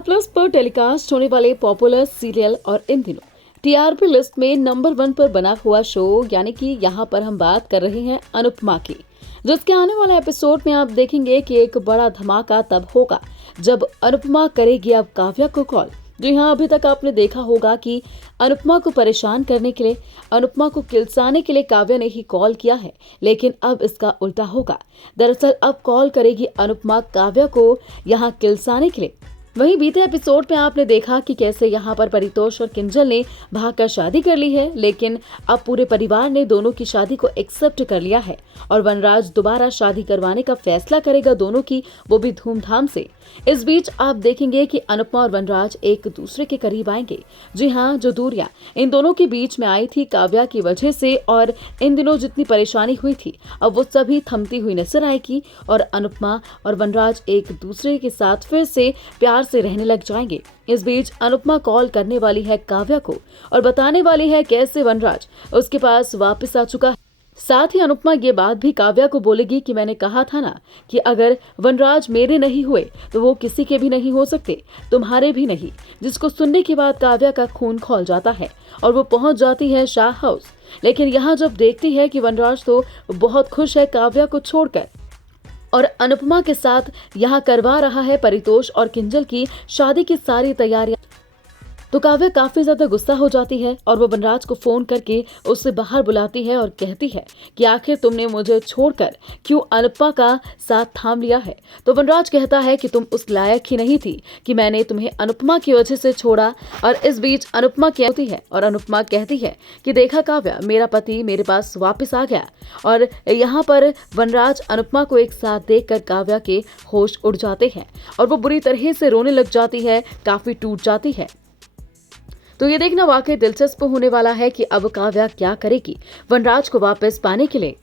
Star plus पर telecast होने वाले पॉपुलर सीरियल और इन दिनों टीआरपी लिस्ट में नंबर 1 पर बना हुआ शो यानी कि यहाँ पर हम बात कर रहे हैं अनुपमा की, जिसके आने वाले एपिसोड में आप देखेंगे कि एक बड़ा धमाका तब होगा जब अनुपमा करेगी अब काव्या को कॉल। जी हाँ, अभी तक आपने देखा होगा कि अनुपमा को परेशान करने के लिए, अनुपमा को किलसाने के लिए काव्या ने ही कॉल किया है, लेकिन अब इसका उल्टा होगा। दरअसल अब कॉल करेगी अनुपमा काव्या को यहाँ किलसाने के लिए। वहीं बीते एपिसोड में आपने देखा कि कैसे यहाँ पर परितोष और किंजल ने भागकर शादी कर ली है, लेकिन अब पूरे परिवार ने दोनों की शादी को एक्सेप्ट कर लिया है और वनराज दोबारा शादी करवाने का फैसला करेगा दोनों की, वो भी धूमधाम से। इस बीच आप देखेंगे कि अनुपमा और वनराज एक दूसरे के करीब आएंगे। जी हाँ, जो दूरियां इन दोनों के बीच में आई थी काव्या की वजह से और इन दिनों जितनी परेशानी हुई थी, अब वो सभी थमती हुई नजर आएगी और अनुपमा और वनराज एक दूसरे के साथ फिर से प्यार से रहने लग जाएंगे। इस बीच अनुपमा कॉल करने वाली है काव्या को और बताने वाली है कैसे वनराज उसके पास वापस आ चुका है। साथ ही अनुपमा ये बात भी काव्या को बोलेगी कि मैंने कहा था ना कि अगर वनराज मेरे नहीं हुए तो वो किसी के भी नहीं हो सकते, तुम्हारे भी नहीं। जिसको सुनने के बाद काव्या का खून खौल जाता है और वो पहुंच जाती है शाह हाउस। लेकिन यहाँ जब देखती है कि वनराज तो बहुत खुश है काव्या को छोड़कर और अनुपमा के साथ यहाँ करवा रहा है परितोष और किंजल की शादी की सारी तैयारियां, तो काव्या काफी ज्यादा गुस्सा हो जाती है और वो वनराज को फोन करके उससे बाहर बुलाती है और कहती है कि आखिर तुमने मुझे छोड़कर क्यों अनुपमा का साथ थाम लिया है। तो वनराज कहता है कि तुम उस लायक ही नहीं थी कि मैंने तुम्हें अनुपमा की वजह से छोड़ा। और इस बीच अनुपमा कहती है और अनुपमा कहती है कि देखा काव्या, मेरा पति मेरे पास वापस आ गया। और यहाँ पर वनराज अनुपमा को एक साथ देखकर काव्या के होश उड़ जाते हैं और वो बुरी तरह से रोने लग जाती है, काफी टूट जाती है। तो ये देखना वाकई दिलचस्प होने वाला है कि अब काव्या क्या करेगी वनराज को वापस पाने के लिए।